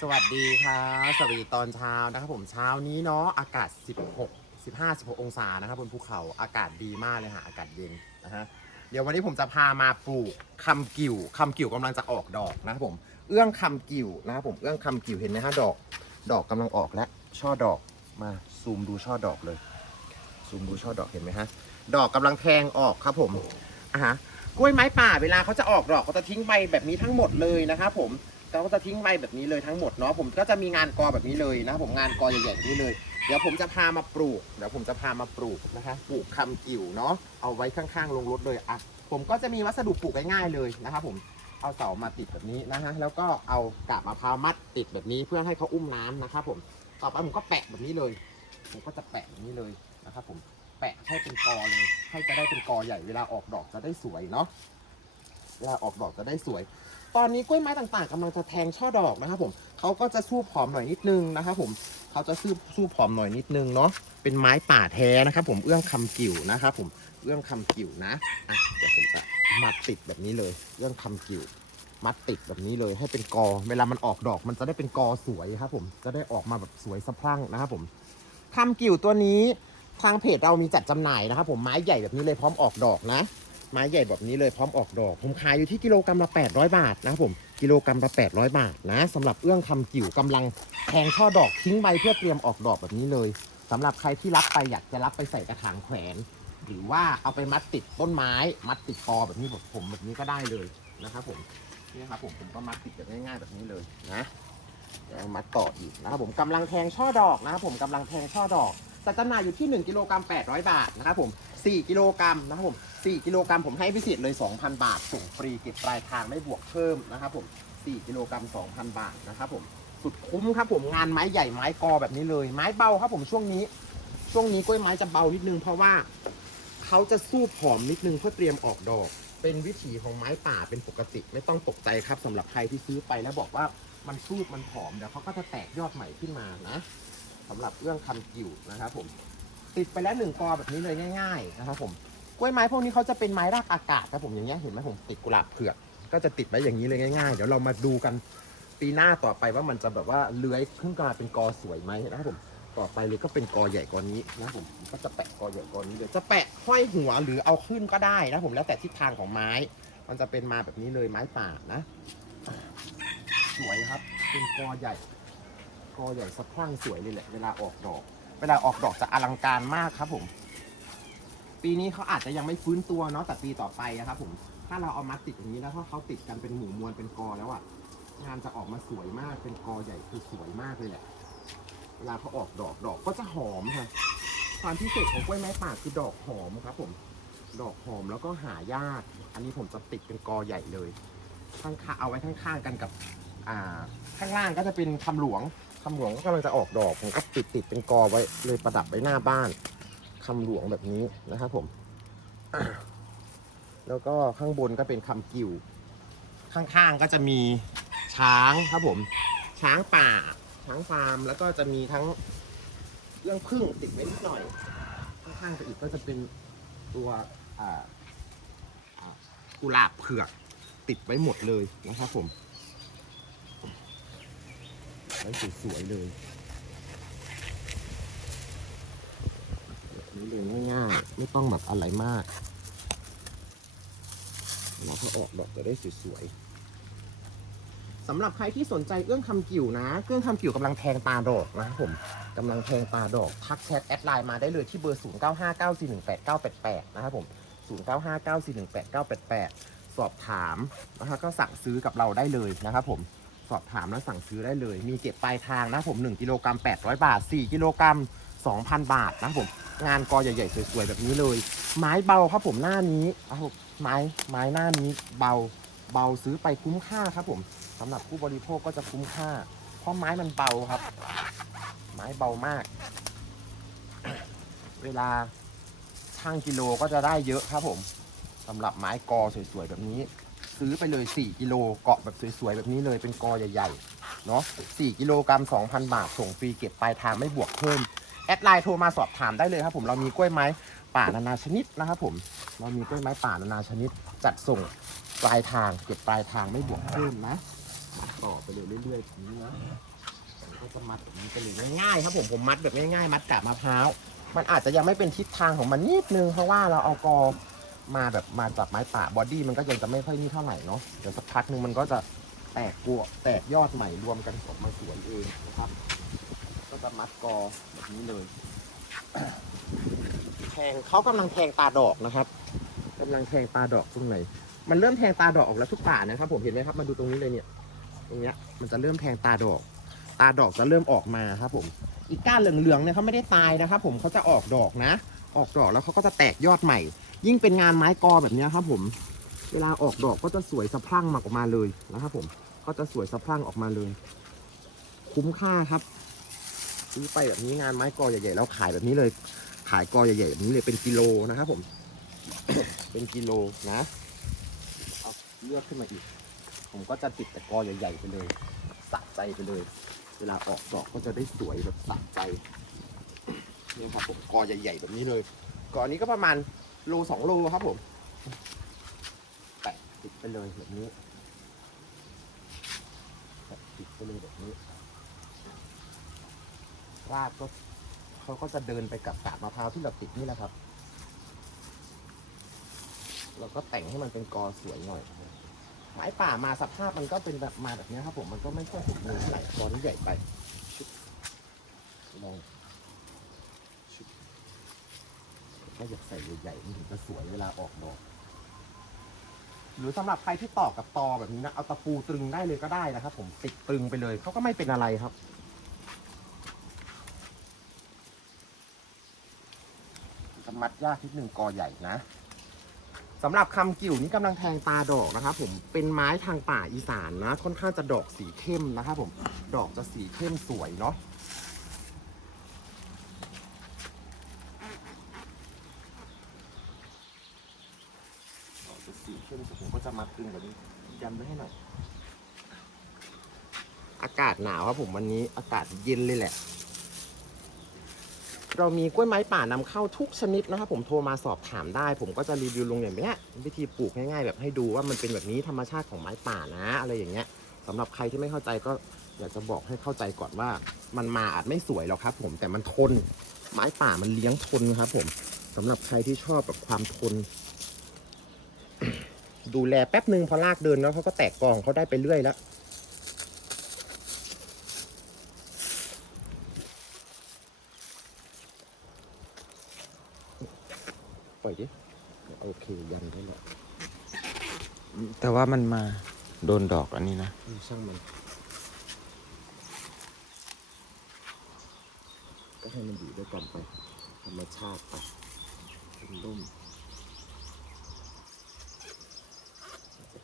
สวัสดีครับสวัสดีตอนเช้านะครับผมเช้านี้เนาะอากาศ 16 15 16 องศานะครับบนภูเขาอากาศดีมากเลยฮะอากาศเย็นนะฮะเดี๋ยววันนี้ผมจะพามาปลูกคำกิ่วคำกิ่วกำลังจะออกดอกนะครับผมเอื้องคำกิ่วนะครับผมเอื้องคำกิ่วเห็นไหมฮะดอก ดอกกำลังออกแล้วช่อดอกมาซูมดูช่อดอกเลย ซูมดูช่อดอกเห็นไหมฮะดอกกำลังแทงออกครับผมอะฮะกล้วยไม้ป่าเวลาเขาจะออกดอกเขาจะทิ้งใบแบบนี้ทั้งหมดเลยนะครับผม เราก็จะทิ้งใบแบบนี้เลยทั้งหมดเนาะผมก็จะมีงานกอแบบนี้เลยนะผมงานกอใหญ่ๆแบบนี้เลย เดี๋ยวผมจะพามาปลูกเดี๋ยวผมจะพามาปลูกนะคะปลูกคำกิ่วเนาะเอาไว้ข้างๆลงรถเลยอะผมก็จะมีวัสดุปลูกง่ายๆเลยนะครับผมเอาเสามาติดแบบนี้นะฮะแล้วก็เอากาบมะพร้าวมัดติดแบบนี้เพื่อให้เขาอุ้มน้ำนะครับผมต่อไปผมก็แปะแบบนี้เลย ผมก็จะแปะแบบนี้เลยนะครับผมแปะให้เป็นกอเลย ให้จะได้เป็นกอใหญ่เวลาออกดอกจะได้สวยเนาะเวลาออกดอกจะได้สวย ตอนนี้กล้วยไม้ต่างๆกำลังจะแทงช่อดอกนะครับผมเขาก็จะสู้ผอมหน่อยนิดนึงนะครับผมเขาจะสู้สู้ผอมหน่อยนิดนึงเนาะเป็นไม้ป่าแท้นะครับผมเอื้องคำกิ่วนะครับผมเอื้องคำกิ่วนะอะเดี๋ยวผมจะมัดติดแบบนี้เลย เอื้องคำกิ่วมัดติดแบบนี้เลยให้เป็นกอ เวลามันออกดอกมันจะได้เป็นกอสวยครับผมจะได้ออกมาแบบสวยสะพรั่งนะครับผมคำกิ่วตัวนี้ทางเพจเรามีจัดจำหน่ายนะครับผมไม้ใหญ่แบบนี้เลยพร้อมออกดอกนะ ไม้ใหญ่แบบนี้เลยพร้อมออกดอก ผมขายอยู่ที่กิโลกรัมละ 800 บาทนะครับผมกิโลกรัมละ800 บาทนะสำหรับเอื้องคำกิ่วกำลังแทงช่อดอกทิ้งใบเพื่อเตรียมออกดอกแบบนี้เลยสำหรับใครที่รับไปอยากจะรับไปใส่กระถางแขวน หรือว่าเอาไปมัดติดต้นไม้ มัดติดตอแบบนี้แบบผมแบบนี้ก็ได้เลยนะครับผมนี่ครับผมผมก็มัดติดแบบง่ายๆแบบนี้เลยนะเดี๋ยวมัดต่ออีกนะครับผมกำลังแทงช่อดอกนะครับผมกำลังแทงช่อดอกจัดจำหน่ายอยู่ที่ 1กิโลกรัม800 บาทนะครับผม 4 กิโลกรัมนะครับผม 4 กิโลกรัมผมให้พิเศษเลย 2,000 บาท ส่งฟรีเก็บปลายทางไม่บวกเพิ่มนะครับผม4กิโลกรัม2,000 บาทนะครับผมสุดคุ้มครับผมงานไม้ใหญ่ไม้กอแบบนี้เลย ไม้เบาครับผมช่วงนี้ ช่วงนี้กล้วยไม้จะเบานิดนึงเพราะว่าเขาจะสู้ผอมนิดนึงเพื่อเตรียมออกดอก เป็นวิถีของไม้ป่าเป็นปกติ ไม่ต้องตกใจครับสำหรับใครที่ซื้อไปแล้วบอกว่ามันซูบมันผอมเดี๋ยวเขาก็จะแตกยอดใหม่ขึ้นมานะสำหรับเรื่องคำกิ่วนะครับผมติดไปแล้วหนึ่งกอแบบนี้เลยง่าย ๆ นะครับผม กล้วยไม้พวกนี้เขาจะเป็นไม้รากอากาศครับผมอย่างเงี้ยเห็นไหมผมติดกุหลาบเผือกก็จะติดไว้อย่างนี้เลยง่ายๆ เดี๋ยวเรามาดูกันปีหน้าต่อไปว่ามันจะแบบว่าเลื้อยขึ้นมาเป็นกอสวยไหมนะครับผมต่อไปเลยก็เป็นกอใหญ่กว่านี้นะครับผมก็จะแปะกอใหญ่กว่านี้เดี๋ยวจะแปะห้อยหัวหรือเอาขึ้นก็ได้นะผมแล้วแต่ทิศทางของไม้ มันจะเป็นมาแบบนี้เลยไม้ป่านะ สวยครับ เป็นกอใหญ่ กอใหญ่สะพรั่งสวยเลยแหละเวลาออกดอก เวลาออกดอกจะอลังการมากครับผม ปีนี้เขาอาจจะยังไม่ฟื้นตัวเนาะแต่ปีต่อไปอะครับผมถ้าเราเอามาติดอย่างนี้แล้วถ้าเขาติดกันเป็นหมู่มวลเป็นกอแล้วอะงานจะออกมาสวยมากเป็นกอใหญ่คือสวยมากเลยแหละเวลาเขาออกดอกดอกก็จะหอมค่ะความพิเศษของกล้วยไม้ป่าคือดอกหอมครับ ผม ดอกหอมแล้วก็หายาก อันนี้ผมจะติดเป็นกอใหญ่เลยข้างเอาไว้ข้างๆกันกับอ่าข้างล่างก็จะเป็นคำหลวงคำหลวงก็กำลังจะออกดอกผมก็ติดติดเป็นกอไว้เลยประดับไว้หน้าบ้าน คำหลวงแบบนี้นะครับผม แล้วก็ข้างบนก็เป็นคำกิ่วข้างๆก็จะมีช้างครับผม ช้างป่า ช้างฟาร์ม แล้วก็จะมีทั้งเรื่องพึ่งติดไว้นิดหน่อย ข้างๆไปอีกก็จะเป็นตัวกุหลาบเผือกติดไว้หมดเลยนะครับผมไว้สวยๆเลยแบบนี้ เลยง่ายๆ ไม่ต้องแบบอะไรมาก เราก็ออกดอกจะได้สวยๆสำหรับใครที่สนใจเอื้องคำกิ่วนะ เอื้องคำกิ่วกำลังแทงตาดอกนะครับผมกำลังแทงตาดอก ทักแชทแอดไลน์มาได้เลยที่เบอร์ 0959418988 นะครับผม 0959418988 สอบถามนะครับก็สั่งซื้อกับเราได้เลยนะครับผมสอบถามแล้วสั่งซื้อได้เลย มีเก็บปลายทางนะผม 1 กิโลกรัม800 บาท 4 กิโลกรัม2,000 บาทนะผม งานกอใหญ่ๆสวยๆแบบนี้เลย ไม้เบาครับผมหน้านี้ครับผมไม้ไม้หน้านี้เบาเบาซื้อไปคุ้มค่าครับ ผมสำหรับผู้บริโภคก็จะคุ้มค่า เพราะไม้มันเบาครับ ไม้เบามาก เวลาช่างกิโลก็จะได้เยอะครับผมสำหรับไม้กอสวยๆแบบนี้ ซื้อไปเลย 4 กิโลเกาะแบบสวยๆแบบนี้เลยเป็นกอใหญ่ๆเนาะ4กิโลกรัม2,000 บาทส่งฟรีเก็บปลายทางไม่บวกเพิ่ม แอดไลน์โทรมาสอบถามได้เลยครับผมเรามีกล้วยไม้ป่านานาชนิดนะครับผมเรามีกล้วยไม้ป่านานาชนิด จัดส่งปลายทางเก็บปลายทางไม่บวกเพิ่มนะต่อไปเรื่อยๆแบบนี้นะก็จะมัดแบบนี้ไปเลยง่ายๆครับผมผมมัดแบบง่ายๆมัดกาบมะพร้าวมันอาจจะยังไม่เป็นทิศทางของมันนิดนึงเพราะว่าเราเอากอมาแบบมาจากไม้ป่าบอดี้มันก็ยังจะไม่ค่อยนี่เท่าไหร่เนาะเดี๋ยวสักพักนึงมันก็จะแตกกัวแตกยอดใหม่รวมกันออกมาสวยเองนะครับ ก็มัดกอแบบนี้เลยแทงเขากำลังแทงตาดอกนะครับกำลังแทงตาดอกตรงไหน มันเริ่มแทงตาดอกออกแล้วทุกป่านะครับ ผมเห็นไหมครับมาดูตรงนี้เลยเนี่ย ตรงเนี้ยมันจะเริ่มแทงตาดอก ตาดอกจะเริ่มออกมาครับผมอีกก้านเหลืองๆเนี่ยเขาไม่ได้ตายนะครับผมเขาจะออกดอกนะ ออกดอกแล้วเขาก็จะแตกยอดใหม่ ยิ่งเป็นงานไม้กอแบบนี้ครับ ผม เวลาออกดอกก็จะสวยสะพรั่งออกมาเลยนะครับผมก็จะสวยสะพรั่งออกมาเลย คุ้มค่าครับ ซื้อไปแบบนี้งานไม้กอใหญ่ๆแล้วขายแบบนี้เลย ขายกอใหญ่ๆแบบนี้เลยเป็นกิโลนะครับผม เป็นกิโลนะเอาเลือกขึ้นมาอีก ผมก็จะติดแต่กอใหญ่ๆไปเลยสะใจไปเลย เวลาออกดอกก็จะได้สวยแบบสะใจนี่ครับผมกอใหญ่ๆแบบนี้เลยกอนี้ก็ประมาณโลสองโลครับผมแปะติดไปเลยแบบนี้แปะติดไปเลยแบบนี้ รากก็เขาก็จะเดินไปกับกาบมะพร้าวที่เราติดนี่แหละครับ เราก็แต่งให้มันเป็นกอสวยหน่อย ไม้ป่ามาสภาพมันก็เป็นแบบมาแบบนี้ครับ ผมมันก็ไม่ค่อยสมบูรณ์เท่าไหร่ตอนนี้ใหญ่ไปลองก็อยากใส่ใหญ่ๆมันถึงจะสวยเวลาออกดอก หรือสำหรับใครที่ต่อกับตอแบบนี้นะ เอาตะปูตรึงได้เลยก็ได้นะครับ ผมติดตรึงไปเลยเขาก็ไม่เป็นอะไรครับ จะ มัดยากนิดหนึ่งกอใหญ่นะสำหรับคำกิ่วนี้กำลังแทงตาดอกนะครับผมเป็นไม้ทางป่าอีสานนะ ค่อนข้างจะดอกสีเข้มนะครับผมดอกจะสีเข้มสวยเนาะสีเข้มสวยผมก็จะมัดตึงแบบนี้ยันไว้ให้หน่อยอากาศหนาวครับผมวันนี้อากาศเย็นเลยแหละ เรามีกล้วยไม้ป่านำเข้าทุกชนิดนะครับผมโทรมาสอบถามได้ ผมก็จะรีวิวลงอย่างเนี้ยวิธีปลูกง่ายๆแบบให้ดูว่ามันเป็นแบบนี้ธรรมชาติของไม้ป่านะ อะไรอย่างเงี้ยสำหรับใครที่ไม่เข้าใจก็อยากจะบอกให้เข้าใจก่อนว่ามันมาอาจไม่สวยหรอกครับ ผมแต่มันทนไม้ป่ามันเลี้ยงทนครับ ผมสำหรับใครที่ชอบแบบความทน ดูแลแป๊บหนึ่งพอลากเดินแล้วเขาก็แตกกองเขาได้ไปเรื่อยแล้ว อยดิโอเคยันได้แล้วแต่ว่ามันมาโดนดอกอันนี้นะช่างมันก็ให้มันอยู่ด้วยกันไปธรรมชาติไปเป็นร่ม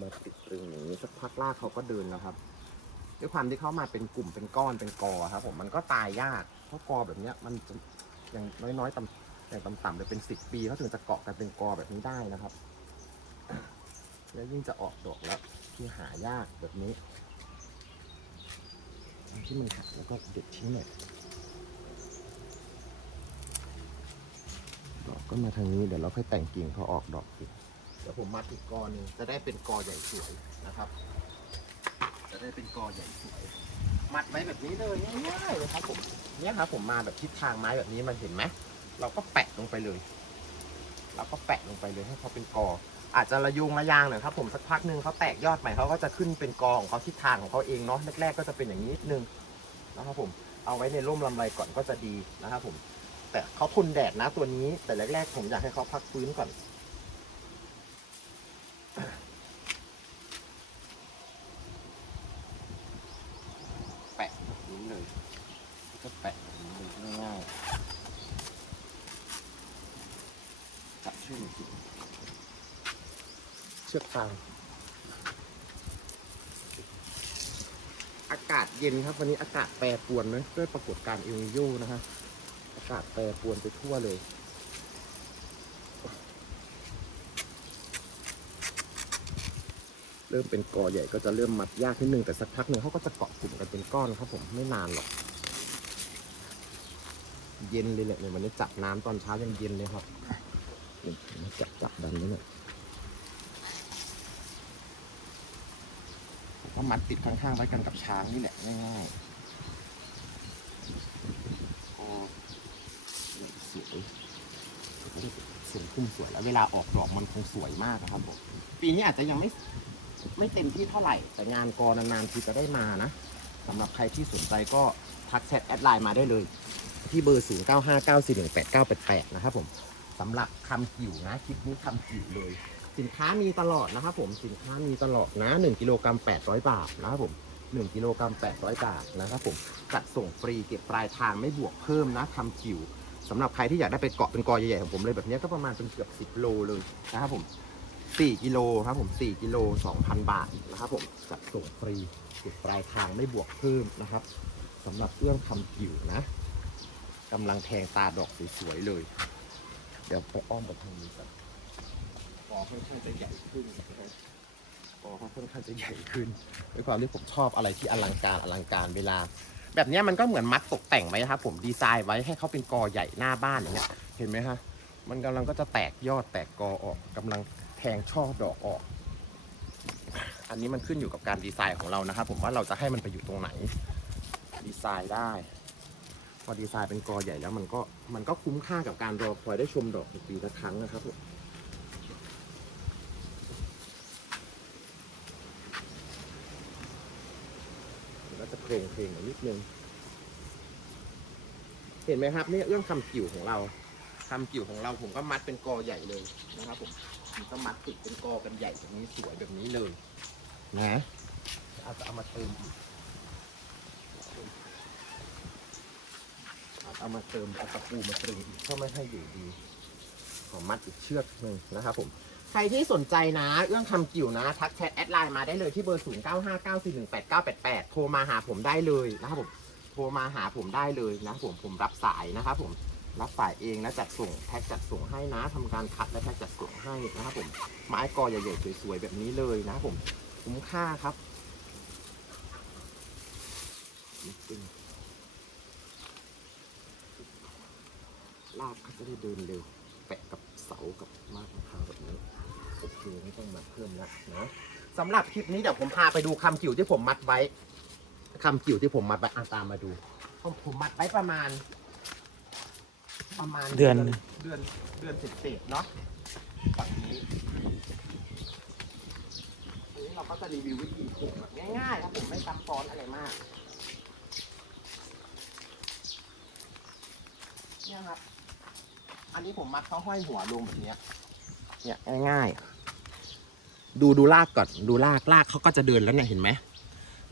มาติดตรึงอย่างนี้สักพักลากเขาก็เดินแล้วครับ ด้วยความที่เขามาเป็นกลุ่มเป็นก้อนเป็นกอครับ ผมมันก็ตายยากเพราะกอแบบเนี้ยมันจะอย่างน้อยๆต่ำ อย่างต่ำๆเลยเป็นสิบปีเขาถึงจะเกาะกันเป็นกอแบบนี้ได้นะครับ แล้วยิ่งจะออกดอกแล้วที่หายากแบบนี้ ที่มันหักแล้วก็เด็ดทิ้งหน่ยดอกก็มาทางนี้เดี๋ยวเราค่อยแต่งกิ่งเขาออกดอกสิเดี๋ยวผมมัดอีกกอหนึ่งจะได้เป็นกอใหญ่สวยนะครับ จะได้เป็นกอใหญ่สวย มัดไว้แบบนี้เลยง่ายๆเลยครับผมเนี่ยครับผมมาแบบทิศทางไม้แบบนี้มันเห็นไหม เราก็แปะลงไปเลย เราก็แปะลงไปเลยให้เขาเป็นกอ อาจจะระยุงระยางหน่อยครับผมสักพักหนึ่งเขาแตกยอดใหม่เขาก็จะขึ้นเป็นกอของเขาทิศทางของเขาเองเนาะแรกๆก็จะเป็นอย่างนี้นิดนึงนะครับผมเอาไว้ในร่มลำไรก่อนก็จะดีนะครับผม แต่เขาทนแดดนะตัวนี้แต่แรกๆผมอยากให้เขาพักฟื้นก่อน แปะแบบนี้เลยก็แปะแบบนี้เลยง่ายๆจับช่วยหน่อยสิ เชือกฟาง อากาศเย็นครับ วันนี้อากาศแปรปรวนไหมด้วยปรากฏการณ์เอลนิโยนะฮะอากาศแปรปรวนไปทั่วเลยเริ่มเป็นกอใหญ่ก็จะเริ่มมัดยากนิดนึงแต่สักพักหนึ่งเขาก็จะเกาะกลุ่มกันเป็นก้อนครับผมไม่นานหรอก เย็นเลยแหละเนี่ยวันนี้จับน้ำตอนเช้ายังเย็นเลยครับจับจับดันไว้หน่ย ก็มัดติดข้างๆไว้กันกับช้างนี่แหละง่ายๆสวยสวยพุ่มสวยแล้วเวลาออกดอกมันคงสวยมากนะครับผมปีนี้อาจจะยังไม่ไม่เต็มที่เท่าไหร่ แต่งานกอนานๆทีจะได้มานะสำหรับใครที่สนใจก็ทักแชทแอดไลน์มาได้เลย ที่เบอร์ 0 9 5 9 4 1 8 9 8 8 นะครับผมสำหรับคำกิ่วนะ คลิปนี้คำกิ่วเลย สินค้ามีตลอดนะครับผมสินค้ามีตลอดนะ1กิโลกรัม800 บาทนะครับผม1กิโลกรัม800 บาทนะครับผมจัดส่งฟรีเก็บปลายทางไม่บวกเพิ่มนะคำกิ่วสำหรับใครที่อยากได้ไปเกาะเป็นกอใหญ่ๆของผมเลยแบบนี้ก็ประมาณเป็นเกือบ 10 โลเลยนะครับผม4กิโลครับผม4กิโล2,000 บาทนะครับผมจัดส่งฟรีเก็บปลายทางไม่บวกเพิ่มนะครับสำหรับเรื่องคำกิ่วนะกำลังแทงตาดอกสวยๆเลย เดี๋ยวไปอ้อมไปทางนี้กัน อค่อนข้างจะใหญ่ขึ้นนะครับกอค่อนข้างจะใหญ่ขึ้นด้วยความที่ผมชอบอะไรที่อลังการอลังการเวลา แบบนี้มันก็เหมือนมัดตกแต่งไว้นะครับผมดีไซน์ไว้ให้เขาเป็นกอใหญ่หน้าบ้านอย่างเงี้ยเห็นไหมฮะมันกำลังก็จะแตกยอดแตกกอออกกำลังแทงช่อดอกออก อันนี้มันขึ้นอยู่กับการดีไซน์ของเรานะครับผมว่าเราจะให้มันไปอยู่ตรงไหน ดีไซน์ได้พอดีไซน์เป็นกอใหญ่แล้วมันก็มันก็คุ้มค่ากับการรอคอยได้ชมดอกในปีละครั้งนะครับผม เดี๋ยวก็จะเพลงเพลงหน่อยนิดนึง เห็นไหมครับนี่เรื่องคำกิ่วของเราคำกิ่วของเราผมก็มัดเป็นกอใหญ่เลยนะครับผมผมก็มัดติดเป็นกอกันใหญ่แบบนี้สวยแบบนี้เลยนะอาจจะเอามาเติมอีกเอามาเติมเอาตะปูมาตรึงอีกเพื่อไม่ให้อยู่ดีขอมัดอีกเชือกหนึ่งนะครับผม ใครที่สนใจนะ เรื่องคำกิ่วนะ ทักแชทแอดไลน์มาได้เลยที่เบอร์ 0 9 5 9 4 1 8 9 8 8 โทรมาหาผมได้เลยนะครับผม โทรมาหาผมได้เลยนะผมผมรับสายนะครับผมรับสายเองและจัดส่งแพ็คจัดส่งให้นะทำการขัดและแพ็คจัดส่งให้นะครับผมไม้กอใหญ่ๆสวยๆแบบนี้เลยนะครับผมคุ้มค่าครับลากเขาจะได้เดินเร็วแปะกับเสากับมากมะพร้าแบบนี้ โอเคไม่ต้องมาเพิ่มแล้วนะสำหรับคลิปนี้เดี๋ยวผมพาไปดูคำกิ่วที่ผมมัดไว้คำกิ่วที่ผมมัดไว้อาตามมาดูผมผมมัดไว้ประมาณ ประมาณเดือน เดือนเดือนเศษๆเนาะฝั่งนี้อันนี้เราก็จะรีวิววิธีปลูกแบบง่ายๆครับผมไม่ซับซ้อนอะไรมากเนี่ยครับ อันนี้ผมมัดเขาห้อยหัวลงแบบเนี้ยเนี่ยง่ายๆ ดูดูรากก่อนดูรากรากเขาก็จะเดินแล้วเนี่ยเห็นไหม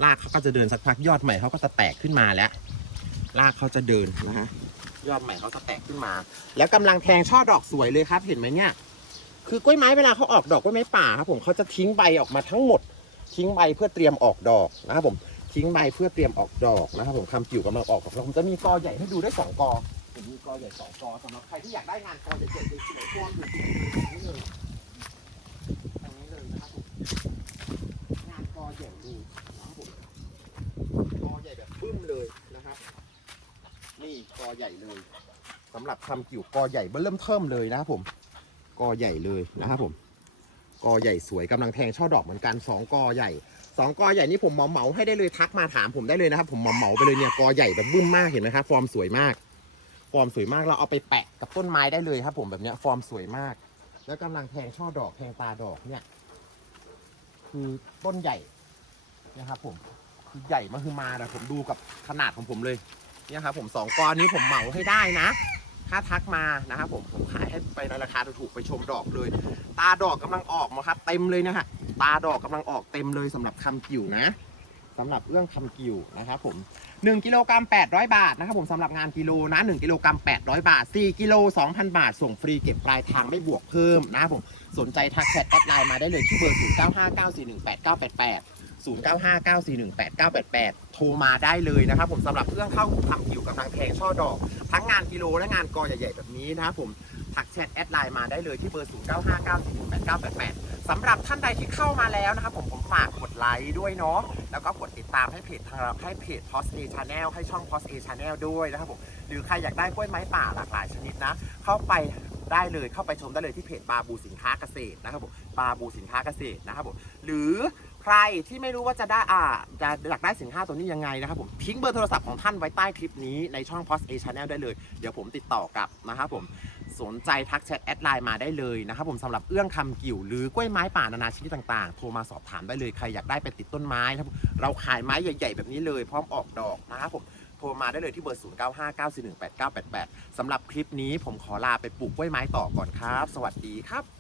รากเขาก็จะเดินสักพักยอดใหม่เขาก็จะแตกขึ้นมาแล้วรากเขาจะเดินนะฮะยอดใหม่เขาจะแตกขึ้นมา แล้วกำลังแทงช่อดอกสวยเลยครับ เห็นไหมเนี่ย คือกล้วยไม้เวลาเขาออกดอกกล้วยไม้ป่าครับผมเขาจะทิ้งใบออกมาทั้งหมด ทิ้งใบเพื่อเตรียมออกดอกนะครับผมทิ้งใบเพื่อเตรียมออกดอกนะครับผมคำกิ่วกำลังออกดอกผมจะมีกอใหญ่ให้ดูได้สองกอผมมีกอใหญ่สองกอสำหรับใครที่อยากได้งานกอใหญ่ๆสวยๆพวงอยู่ตรงนี้เลยตรงนี้เลยนะครับผม งานกอใหญ่ดูนะครับผมกอใหญ่แบบบึ้มเลยนะครับ นี่กอใหญ่เลยสำหรับทำกิ่วกอใหญ่เบิ่มเทิมเลยนะครับผมกอใหญ่เลยนะครับผมกอใหญ่สวยกำลังแทงช่อดอกเหมือนกันสองกอใหญ่สองกอใหญ่นี่ผมเหมาเหมาให้ได้เลยทักมาถามผมได้เลยนะครับ ผมเหมาเหมาไปเลยเนี่ยกอใหญ่แบบบึ้มมากเห็นไหมครับฟอร์มสวยมากฟอร์มสวยมากเราเอาไปแปะกับต้นไม้ได้เลยครับ ผมแบบเนี้ยฟอร์มสวยมาก แล้วกำลังแทงช่อดอกแทงตาดอกเนี่ย คือต้นใหญ่นะครับผมคือใหญ่มาคือมาแต่ผมดูกับขนาดของผมเลยเนี่ยครับผมสองกอนนี้ผมเหมาให้ได้นะ ถ้าทักมานะครับผมผมขายให้ไปในราคาถูกๆไปชมดอกเลย ตาดอกกำลังออกมาครับ เต็มเลยนะฮะตาดอกกำลังออกเต็มเลยสำหรับคำกิ่วนะ สำหรับเรื่องคำกิ่วนะครับผม1กิโลกรัม800 บาทนะครับผมสำหรับงานกิโลนะ1กิโลกรัม800 บาท 4กิโล2,000 บาท ส่งฟรีเก็บปลายทางไม่บวกเพิ่มนะครับผมสนใจทักแชทแอดไลน์มาได้เลยที่เบอร์ 0959418988 0954189988 โทรมาได้เลยนะครับผมสำหรับเครื่องเข้าทำผิวกำลังแทงช่อดอก ทั้งงานกิโลและงานกอใหญ่ๆแบบนี้นะครับผมทักแชทแอดไลน์มาได้เลยที่เบอร์ 0959418988 สำหรับท่านใดที่เข้ามาแล้วนะครับผมผมฝากกดไลค์ด้วยเนาะแล้วก็กดติดตามให้เพจทางเราให้เพจ p o s A Channel ให้ช่อง p o s A Channel ด้วยนะครับผมหรือใครอยากได้กล้วยไม้ป่าหลากหลายชนิดนะ เข้าไปได้เลยเข้าไปชมได้เลยที่เพจบาบูสินค้าเกษตรนะครับผมบาบูสินค้าเกษตรนะครับผมหรือใครที่ไม่รู้ว่าจะได้อ่าจะอยากได้สินค้าตัวนี้ยังไงนะครับผมทิ้งเบอร์โทรศัพท์ของท่านไว้ใต้คลิปนี้ในช่อง Post A Channel ได้เลย เดี๋ยวผมติดต่อกลับนะครับผม สนใจทักแชทแอดไลน์มาได้เลยนะครับผมสำหรับเอื้องคำกิ่ว หรือกล้วยไม้ป่านานาชนิดต่างๆ โทรมาสอบถามได้เลยใครอยากได้ไปติดต้นไม้ครับเราขายไม้ใหญ่ ๆ แบบนี้เลยพร้อมออกดอกนะครับผมโทรมาได้เลยที่เบอร์ 0959418988สำหรับคลิปนี้ผมขอลาไปปลูกกล้วยไม้ต่อก่อนครับ สวัสดีครับ